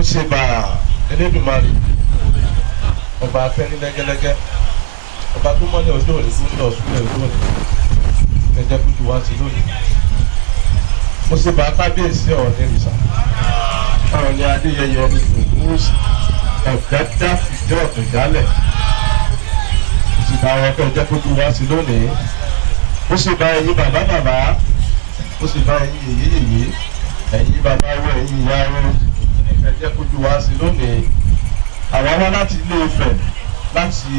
mo ṣe bá Elédùmarè ọba afẹ́ni lẹ́gẹ́lẹ́gẹ́ ọba tó mọ́lẹ̀ ọjọ́ òní tó ń lọ sílẹ̀ ọjọ́ òní ẹ̀jẹ̀ kújú wá sí lónìí mo ṣe bá kábíyèsí ọ̀ọ́nì ìrìsà ọ̀ọ́nì Adéyẹyẹ ní Ogunwusi ọ̀gádá fìdí ọ̀tún jálẹ̀ mo sì bá àwọn ọkọ̀ ẹ̀jẹ̀ kújú wá sí lónìí mo sì bá ẹ̀yin bàbá bàbá mo sì bá ẹ̀yin yèyé yèyé ẹ̀yin bàbá wọ ẹ̀yin ìyá wọ ẹ̀jẹ̀ kújú wá sí lónìí àwa wá láti Ilé Ifẹ̀ láti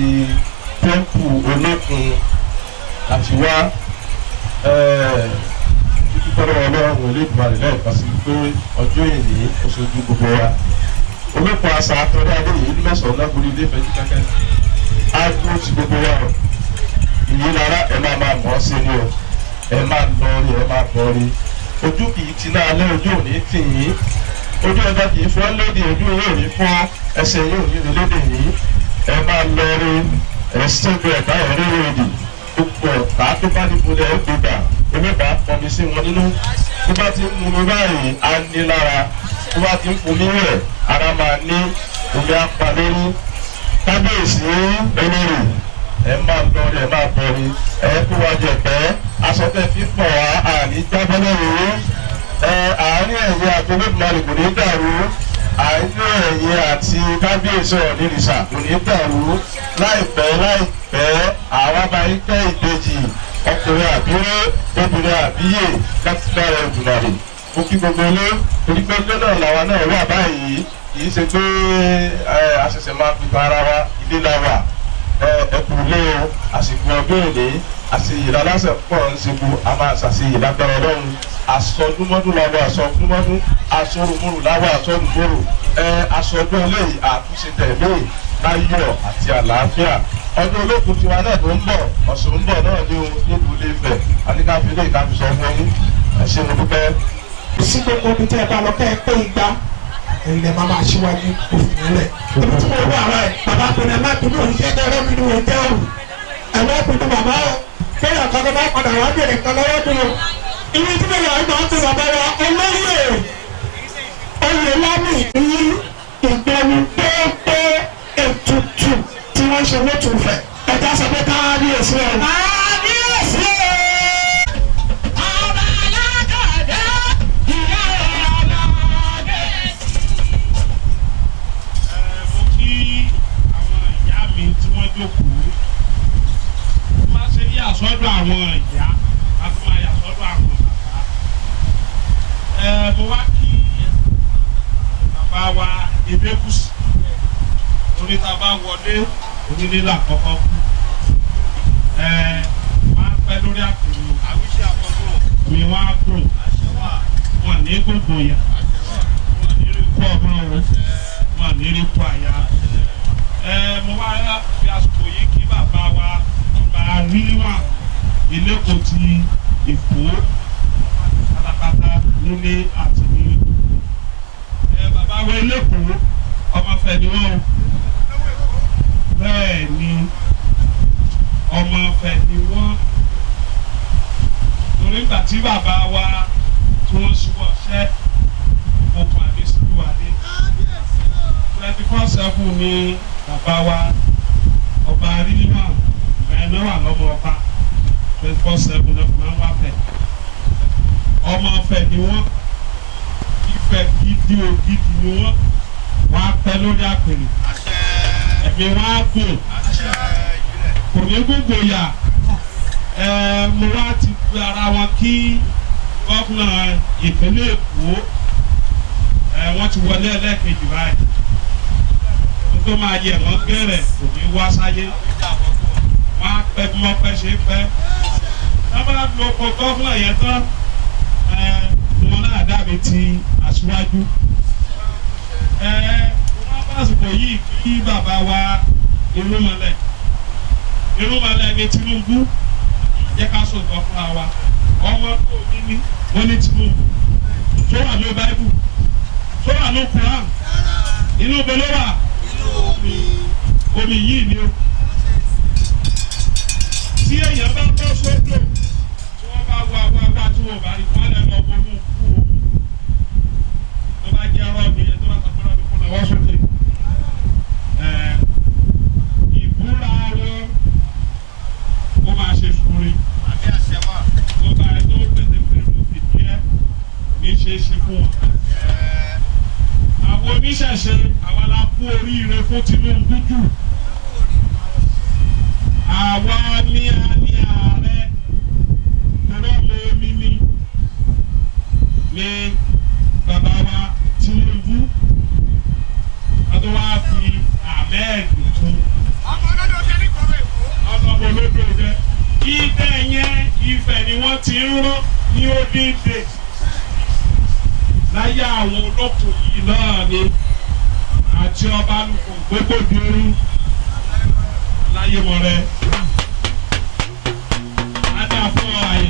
tẹ́ḿpù Olókun àti wá títọ́rọ̀ Ọlọ́run Elédùmarè lẹ́ẹ̀kan sí pé ọjọ́ ìní oṣooju gbogbo wa Olókun àṣà àtọ́rẹ́ Adéyeye ní mẹ́sàn-án lágbórí Ilé Ifẹ̀ jí kẹ́kẹ́ ágbó ti gbogbo wa o ìyí lára ẹ máa mọ̀ ọ́ sí ni o ẹ máa lọ rí ẹ máa bọ̀ rí ojú kì í ti náà lé ojú òní tì yín ojú ẹgbẹ́ kì í fọ́ léde ojú yóò ní fọ́ ẹsẹ̀ yóò ní léde yìí ẹ máa lọ rí ẹsẹ̀ bẹ́ẹ̀ báyọ̀ rí rèdì gbogbo ọ̀tá tó bá ní bolẹ̀ ẹ gbégbà onígbà pọnmi sí wọn nínú tó bá ti ń mú mi báyìí á ní lára tó bá ti ń fún mi rẹ̀ ara máa ní omi apá lórí kábíyèsí olórí ẹ máa lọ rí ẹ máa bọ̀ rí ẹ kó wa jẹ pẹ́ aṣọ tẹ fi pọ̀ wá àní jábọ́lẹ̀ rèé àárín ẹ̀yìn àti Olódùmarè kò ní dàrú àárín ẹ̀yìn àti kábíyèsí ọ̀ọ́nì ìrìsà kò ní dàrú láìpẹ́ àwa máa ń kẹ́ ìbejì ọkùnrin àbíró obìnrin àbíyè láti dára Olódùmarè mo kí gbogbo ilé torí pé ilé náà làwa náà wà báyìí kì í ṣe pé a ṣẹ̀ṣẹ̀ máa fi ara wa ilé la wà ẹkùn ilé o àsìkò ọdún òní àṣeyìí lálásẹ̀ pọ̀ ń ṣe bu a máa ṣàṣeyìí lágbára Ọlọ́run asọdúnmọdún làwọn asọdúnmọdún asọrùmọrù làwọn asọrùmọrù asọdún eléyìí àtúnṣe tẹ̀lé láyọ̀ àti àlàáfíà ọdún Olókun tiwa náà tó ń bọ̀ ọ̀sùn ń bọ̀ náà ní o nílùú Ilé Ifẹ̀ àníkàfílẹ̀ ìkàfíṣọ fún yín ẹ ṣé mo dúpẹ́. sí gbogbo ibi tí ẹ bá lọ kẹ́ ẹ pé igba ilẹ̀ máa máa ṣíwájú òfin rẹ̀ ibi tí mo wọ ara ẹ̀ bàbá pinnu ẹ̀ má pinnu òṣìṣẹ́ tẹ́ ẹ̀rọ mi ni wọ́n jẹ́ òru ẹ̀ má pinnu bàbá o kéèyàn kan tó bá padà wá bèrè kan lọ́wọ́ dùn o ìwé tí mo yà ń gbà ń pè bàbá wa olóyè oyè lámì ní ìgbẹ́ni pépé ètùtù tí wọ́n ṣe lótú fẹ̀ ẹ̀dá sọ pé káàbíyèsí ẹ̀. káàbíyèsí ẹ̀. ọba alákàdá ìyá ọlọ́dẹ. mo kí àwọn ìyá mi tí wọ́n jókòó má ṣe yà sọ́dọ̀ àwọn ìyá a tún máa yà sọ́dọ̀ àwọn bàbá. mo wá kí bàbá wa Elégùṣì torí tá a bá wọlé onílé làkọ́kọ́ kú máa ń pẹ́ lórí àpèrè àwíṣẹ́ àkọ́kọ́ mi wá gùn wọn ní gbogbo yà wọn ní rí kú ọmọ wọn ní rí kú àyà. mo wá fi àsìkò yìí kí bàbá wa ọba ríwà Ilé-Ifẹ̀ ti Èkó pátápátá nílé àti ní gbogbo. bàbá wa Ilé-Ifẹ̀ ọmọ Ifẹ̀ ni wọ́n bẹ́ẹ̀ ni ọmọ Ifẹ̀ ni wọ́n torí ìgbà tí bàbá wa tí wọ́n ṣíwọ́ ṣẹ́ okùn àdé sílùú adé 24/7 ni bàbá wa ọba ríwà ìgbà wà lọ́mọ ọba 24/7 náà máa ń wá fẹ̀ ọmọ Ifẹ̀ ni wọ́n Ifẹ̀ gidi ògidì ni wọ́n wọ́n á pẹ́ lórí àpèrè ẹ̀mí wọn á gùn kò ní gbogbo yà mo wá ti fi ara wọn kí gómìnà ìpínlẹ̀ Èkó wọ́n ti wọlé ẹlẹ́ẹ̀kejì báyìí tó máa yẹ wọ́n gẹ̀rẹ̀ kò ní wá sáyé wọ́n á pẹ́ bí wọ́n pẹ́ ṣe pẹ́ wọ́n bá lo ọkọ̀ gómìnà yẹn tán wọn náà dàbí ti aṣíwájú wọ́n bá àsìkò yìí kí bàbá wa Irúnmọlẹ̀ ní Tinubu jẹ́ ká sọ̀tọ̀ fúnra wa ọmọ tó ní wọ́n ní Tinubu tó wà ní Báíbù tó wà ní Quran inú belówà omi yìí ni o tí èèyàn bá bọ́ sódò tí wọ́n bá wá tí wọ́n bá rí wọ́n lè lọ wọnú kú o tó bá jẹ́ ọ̀rọ̀ mi ẹ̀ tó bá sọ pé ọ̀rọ̀ mi kò lọ́wọ́ sókè. Ìbúra wọn ó máa ṣe sùúrù. Gbogbo àyè tó pèsè pẹ̀lú ìdí ẹ̀ ní ṣe é ṣe fún wọn. Àwọn oníṣẹ̀ṣe àwa la kú oríire fún Tinubu jù. Àwa ní ààrẹ tọ́lọ́mọ omi ní bàbá wa Tinubu. Ọdún wa fi Ahmed tún. Ọmọ olódò jẹ́ ní kọ̀wé ìkó. Ọmọ olódò jẹ́. Ibẹ̀ yẹn Ifẹ̀ ni wọ́n ti ń rán ní olden days. Láyé àwọn Olokun yìí náà ni àti ọba Olokun gbogbo dúró láyé wọn rẹ. Adá fún ààyè.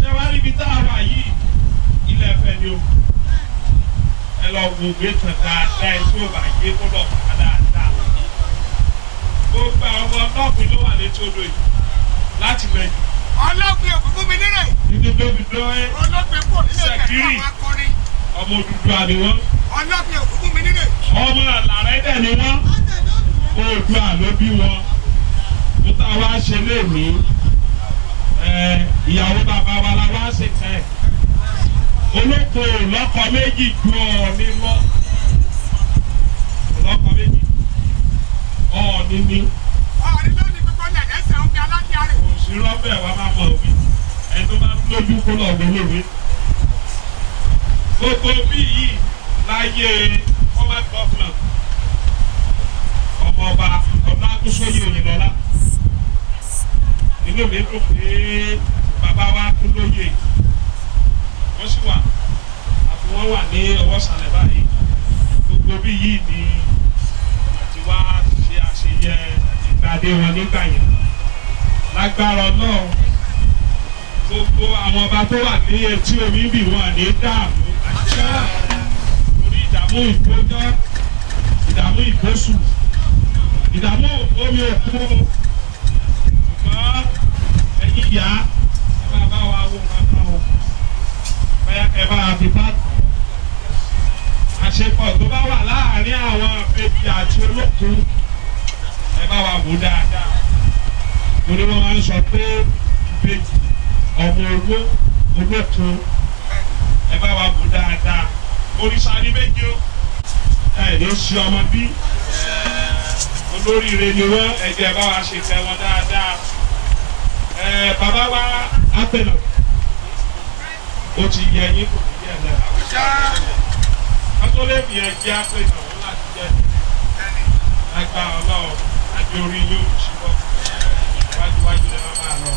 Ṣé wàá níbi tá a wà yìí? Ilé Ifẹ̀ ni o. Ẹ lọ wo gbẹ́tàn dáadáa ẹ tí ó bá yé kó lọ bá dáadáa. Gbogbo àwọn ọlọ́pìn ló wà létí odò yìí láti mẹ́jọ. Ọlọ́pìn òkùnkùn mi nílẹ̀. Níbi tóbi tó ẹ́. Ọlọ́pìn pọ̀ nílẹ̀ kẹ̀kẹ́ àwọn akọrin. Ọmọ Odùduwà ni wọ́n. Ọlọ́pìn òkùnkùn mi nílẹ̀. Ọmọ Àlàrẹ́dẹ̀ ni wọ́n. Oòduà ló bí wọn. Mo tá a wá ṣe léèmí. Ìyàwó bàbá wa la wá ṣe tẹ̀. Olókun lọ́kọ méjì ju Ọọ̀ni lọ. Lọ́kọ méjì. Ọọ̀ni ni. Ọọ̀ni ló ní gbogbo ilẹ̀ ẹsẹ̀ omi aláǹdíá rẹ̀. Òsì rọ́bẹ̀ wa máa mọ òbí. Ẹni tó bá lójú kó lọ gbólóhùn. Gbogbo bí yìí láyé former governor ọmọọba Ọlágúnsóyè Oyèlọ́lá. Inú mi dùn pé bàbá wa kú lóye. Wọ́n sì wà àfi wọ́n wà ní ọwọ́ sàlẹ̀ báyìí. Gbogbo bí yìí ni àti wá ṣe àṣeyẹ ìgbàdé wọn nígbà yẹn. Lágbára Ọlọ́run gbogbo àwọn ọba tó wà ní etí omi bì wọ́n ní dààmú torí ìdààmú ìgbójọ́ ìdààmú ìgbósù ìdààmú omi òkun ṣùgbọ́n ẹ̀yin ìyá ẹ máa bá wa wo kankan o bẹ́ẹ̀ ẹ bá fi bá àṣepọ̀ tó bá wà láàárín àwọn àbẹ̀bí àti Olókun ẹ bá wa wò dáadáa torí wọ́n máa ń sọ pé ìbejì ọmọ owó Olókun ẹ bá wa wò dáadáa òrìṣà ní méjì ó ẹ ní ṣe ọmọ bí olóríire ni wọ́n ẹ̀jẹ̀ bá wa ṣe tẹ wọn dáadáa bàbá wa apẹ̀nà ó ti yẹ yín kò ní yẹ lẹ akọ́lẹ́bì ẹ̀ jẹ́ apẹ̀nà wọn láti jẹ́ lágbá Ọlọ́run àti orí yóò ṣíwọ́ wájúwájú lè máa lọ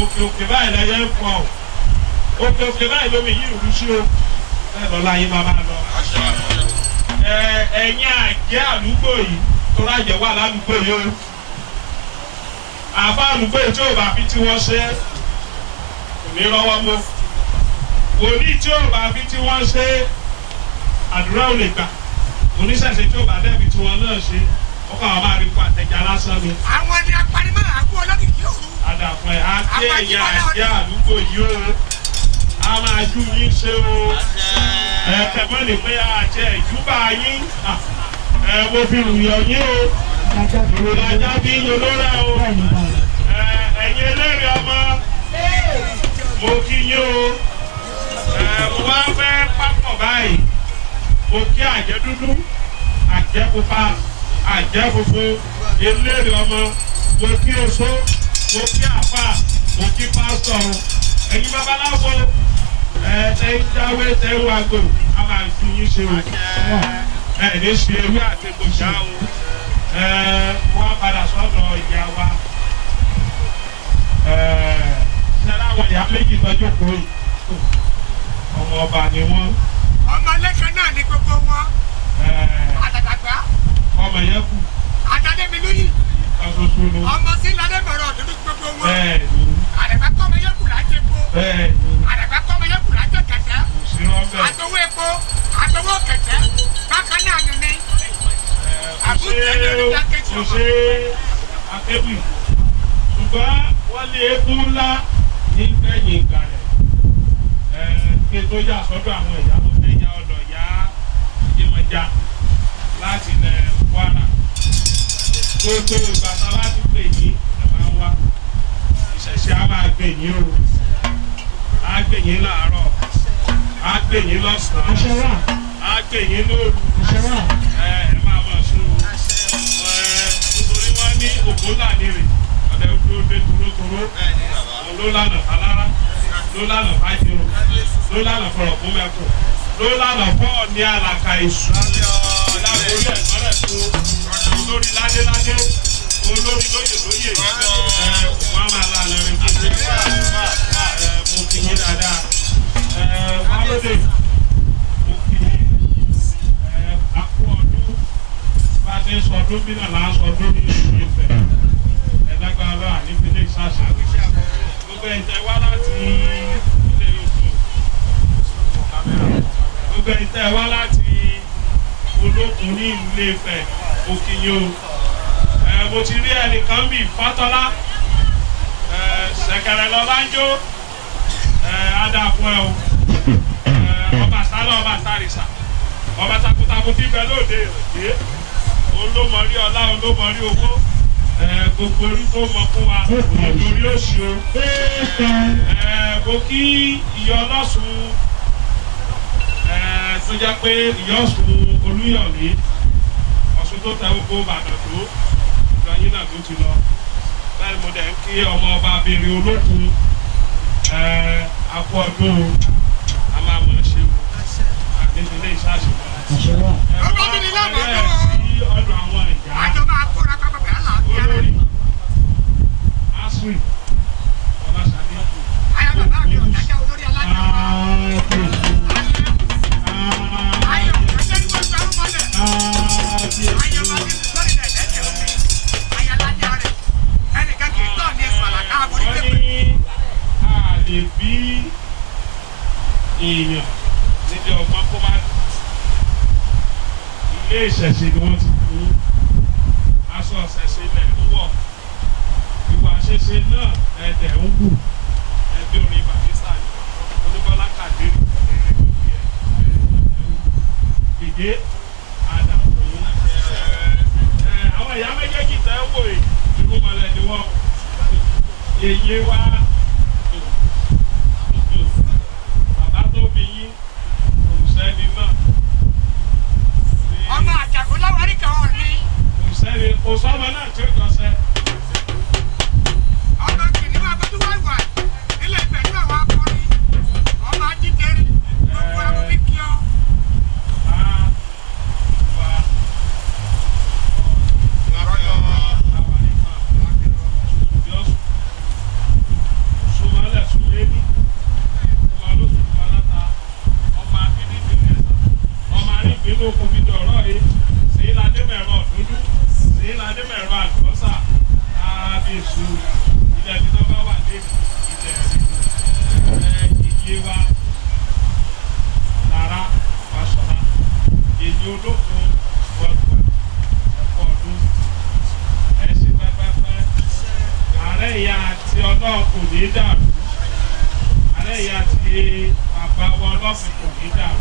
òkè òkè báyìí lẹ́yẹ ń pọ̀ òkè òkè báyìí lómi yìí rú sí o bẹ́ẹ̀ lọ́la yín máa lọ. Ẹ̀yin àjẹ́ àdúgbò yìí tó rájẹ̀ wà ládùúgbò yìí o àbá àdúgbò yìí tí ò bá fi tí wọ́n ṣe kò ní rọ́wọ́ mọ́ wòlíì tí ò bá fi tí wọ́n ṣe àdúrà ò lè gbà oníṣẹ̀ṣe tí ò bá dẹ́bi tí wọ́n náà ṣe ó kàn wọ́n máa rí kó àtẹ̀jà lásán ni. Àwọn ni apanimọ́ àgbo olókìkí òru. Àdàpọ̀ ẹ̀ á tí ẹ̀yà àjẹ́ àdúgbò yìí o a máa jú yín ṣe o kẹ̀mọ́ ní pé àjẹ ìjúbà yín mo fi rùyọ̀ yín o ìròyìn bí yín olóró o ẹ̀yin eléré ọmọ mo kí yín o mo wá fẹ́ pápọ̀ báyìí mo kí àjẹ́ dúdú àjẹ́ pupa àjẹ́ funfun eléré ọmọ mo kí oṣó mo kí àfà mo kí pásítọ̀ ẹ̀yin babaláwo tẹ ń jáwé tẹ ń wágbó a máa ju yín ṣe o ní ṣe ewé àti gbòṣà o wọ́n padà sọ́dọ̀ ìyá wa ṣẹlẹ̀ àwọn ìyá méjì tọ́jú kó yìí ọmọ ọba ni wọ́n. Ọmọ lẹ́kàn náà ní gbogbo wọn àtàtàgbà ọmọ yẹn kù àtàdémi lóyìn ọmọ sí ládẹ́mọ̀rọ̀ ọ̀dọ́dún gbogbo wọn àdàgbà kọ́ ọmọ yẹn kù lájẹ́ kó àdàgbà kọ́ ọmọ yẹn kù lájẹ́ kẹ̀kẹ́ àtọwọ́ epo àtọwọ́ kẹ̀kẹ́ bákan náà ni ní àbújá ní onídàkejì ọmọ. Ṣé akébì ṣùgbọ́n wọ́n lé eégún ńlá ní gbẹ̀yìn ìgbà rẹ̀ kí n tó yà sọ́dọ̀ àwọn ìyá tó fẹ́ yá ọ̀dọ̀ ìyá ẹja láti ilẹ̀ Kwara. Gbogbo ìgbà tá a bá ti pè yín ẹ máa ń wá. Ìṣẹ̀ṣe á máa gbè yín o. Á gbè yín láàárọ̀. Á gbè yín lọ́sàn-án. Á gbè yín lóru. Ẹ máa mọ̀ ṣe o. Nítorí wọ́n ní ògbólà nírè. Ọ̀dẹ̀ dúró dé torótoró. Ló lànà falára. Ló lànà fájìrò. Ló lànà fọ̀rọ̀ fún mẹ́kù. Ló lànà fọ́ ní àlàkà èṣù. Ìlànà orí ẹ̀gbọ́n rẹ̀ tó olórí ládéládé olórí lóyè wọ́n á máa lànà rẹ̀ fún mi. Mo kì í dáadáa. Wálódé mo kì í akú ọdún bá a ti ń sọdún bí náà là ń sọdún ní Ile Ife. Lágbára lọ́wọ́ ànífilé ìṣàṣà. Gbogbo ẹ̀jẹ̀ wá láti ilé Ògùn. Gbogbo ẹ̀jẹ̀ wá láti Olokun ní Ile Ife òkìyàn o. Mo ti rí ẹnìkan bíi Fátọ́lá ṣẹ̀kẹ̀rẹ̀ lọ bá ń jó adàpọ̀ ẹ̀ o. Ọba sálọ ọba sárìsà ọba takuntakun tí bẹ lóde ìrèké olómọrí ọlá olómọrí owó gbogbo orí tó mọ fún wa lórí òṣì o. Mo kí ìyá ọlọ́sùn tó jẹ́ pé ìyá ọ̀sùn Olúyọ̀lé Ọ̀ṣun tó tẹ gbogbo Ìbàdàn tó ìgbàyín náà tó ti lọ. Bẹ́ẹ̀ni mo dẹ̀ ń kí ọmọ ọba abèrè Olókun akú ọdún a máa mọ̀ ṣe o àdéhùn ìṣàṣe wọn. Sí ọ̀dọ̀ àwọn ìyá olórí Asri Ọláṣadé lè bí èèyàn níbi ọgbọ́n kó má ilé ìṣẹ̀ṣe ni wọ́n ti kú aṣọ ìṣẹ̀ṣe ilẹ̀ ń wọ̀ ìwà ṣẹṣe náà ẹ̀dẹ̀ ń kù ẹbí orin Barrister ni Oníbọ́lá Kàdírì gègé àdàpọ̀ àwọn ìyá méjèèjì tẹ́ ń wò ìlú mọ̀lẹ́ ni wọ́n yeye wá. Bàbá tó bí yín kò sẹ́ni náà. Ọmọ àjàgbó láwárí kan wọ̀ ní. Kò sẹ́ni kò sọ́mọ náà tí ó jọ sẹ́. Ọmọ kìnìún máa bójú wá ìwà Ilé Ife ní àwọn akọni. Ọmọ ajídẹ́rì gbogbo ẹ̀rọ bí kí ọ. Nínú kòmìtì ọ̀rọ̀ yìí, sí ládé mẹ́rọ dúdú, sí ládé mẹ́rọ àlùbọ́sà, ábíyèsú, ilẹ̀ tí wọ́n bá wà ní ilẹ̀ ìyé wa, lára Fáṣọlá, èyí Olókun gbọ̀gbọ̀, ẹ̀kọ́ ọdún, ẹ̀sìn pẹ́pẹ́pẹ́, ààrẹ ìyá àti ọlọ́run kò ní dàrú, ààrẹ ìyá àti bàbá wọn ọlọ́fin kò ní dàrú.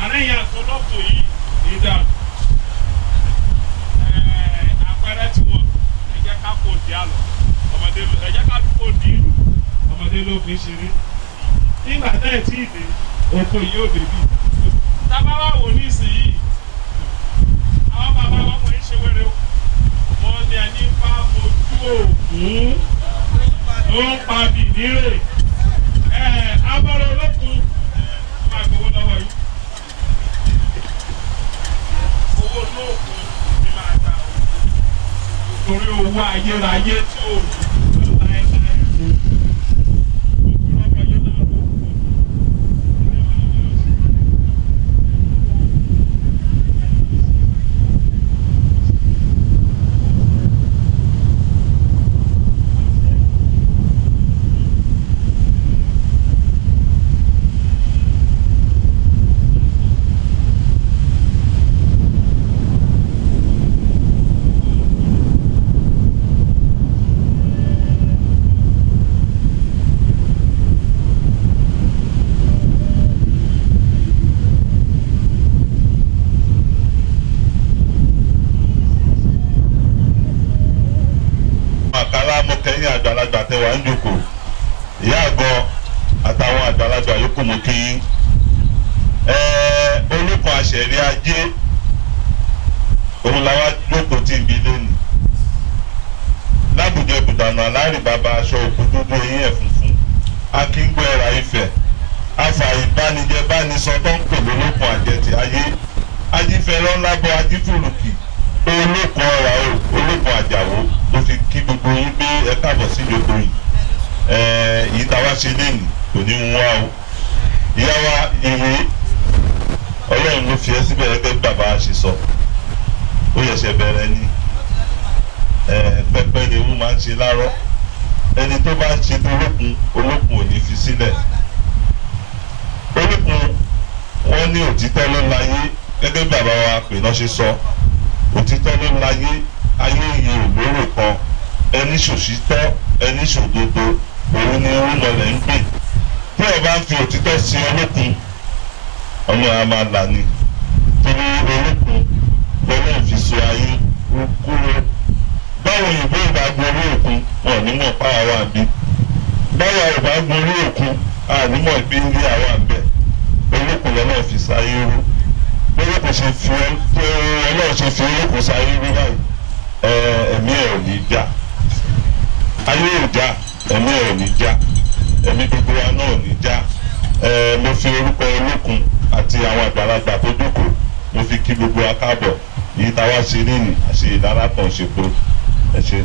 Ààrẹ yẹn àtọ́lọ́pọ̀ yìí ní dàrú. Àpẹẹrẹ tí wọn ẹ jẹ́ ká kó di àlọ́ ọmọdé ẹ jẹ́ ká kó di ìlú ọmọdé ló fi ṣeré. Nígbà tẹ́ ẹ̀ tí ì dé oko yìí ò débi. Tábà wà wò ní ìsinyìí àwọn bàbá wọn kò ń ṣe wéré o. Wọ́n ní ẹni bá mojú òògùn ló ń pa bìnírè. Abọ́rọ̀ Olókun máa gbowó lọ́wọ́ yìí. Olókun ni máa ta torí owó ayérayé tí ò ní láéláé fún òkúrọ́bọ yẹn náà ló kù. kẹ́yìn àgbàlagbà tẹwàá ń jókòó ìyá àgọ́ àtàwọn àgbàlagbà yòókù mú kí yín. Olókun àṣẹ̀rí ajé òun làwa jókòó tí ìbí lónìí lábùjẹ bùdànù aláàrí bàbá aṣọ òkú dúdú eyín ẹ̀ funfun akíngbó ẹ̀rà Ifẹ̀ afàìbánijẹ bánisọ tó ń pè lólókun àjẹtì ayé ajífẹ́rọ́ ńlá bọ ajífòrùkì olókun ọ̀rà o olókun àjàwó ló fi kí gbogbo yín pé ẹ káàbọ̀ sí ìjókòó yìí. Yìí táwa ṣe léènì kò ní mú wá o. Ìyá wa ìwé Ọlọ́run ló fi ẹ́ síbẹ̀ gẹ́gẹ́ bí bàbá ṣe sọ ó yẹ̀ṣẹ̀ bẹ̀rẹ̀ ni pẹpẹ ni ewu máa ń ṣe lárọ́ ẹni tó bá ń ṣe tó olókun ò ní fi sílẹ̀. Olókun wọ́n ní òtítọ́ ló láyé gẹ́gẹ́ bí bàbá wa pè náà ṣe sọ òtítọ́ ló láyé ayé iye òlóró kan ẹni ṣòṣìtọ́ ẹni ṣòdodo òun ni orúmọlẹ̀ ń gbè tí ẹ bá ń fi òtítọ́ sí olókun ọmọ ẹ máa là ní torí olókun lọ́wọ́ fi so ayé kúrò. Báwo òyìnbó ìbá gorí òkun wọn ò ní mọ̀ páwa wà bí báwo ìbá gorí òkun ànímọ̀ ìbí ń rí àwa bẹ̀ olókun lọ́wọ́ fi sáyé rú olókun ṣe fi ọlọ́run ṣe fi olókun sáyé rú báyìí ẹ̀mí ẹ̀ ò ní já ayé ò já ẹ̀mí ẹ̀ ò ní já ẹ̀mí gbogbo wa náà ò ní já. Mo fi orúkọ olókun àti àwọn àgbàlagbà tó jókòó mo fi kí gbogbo wa káàbọ̀ yìí táwa ṣe nínú àṣeyìdára kan ṣe pé ẹ ṣe.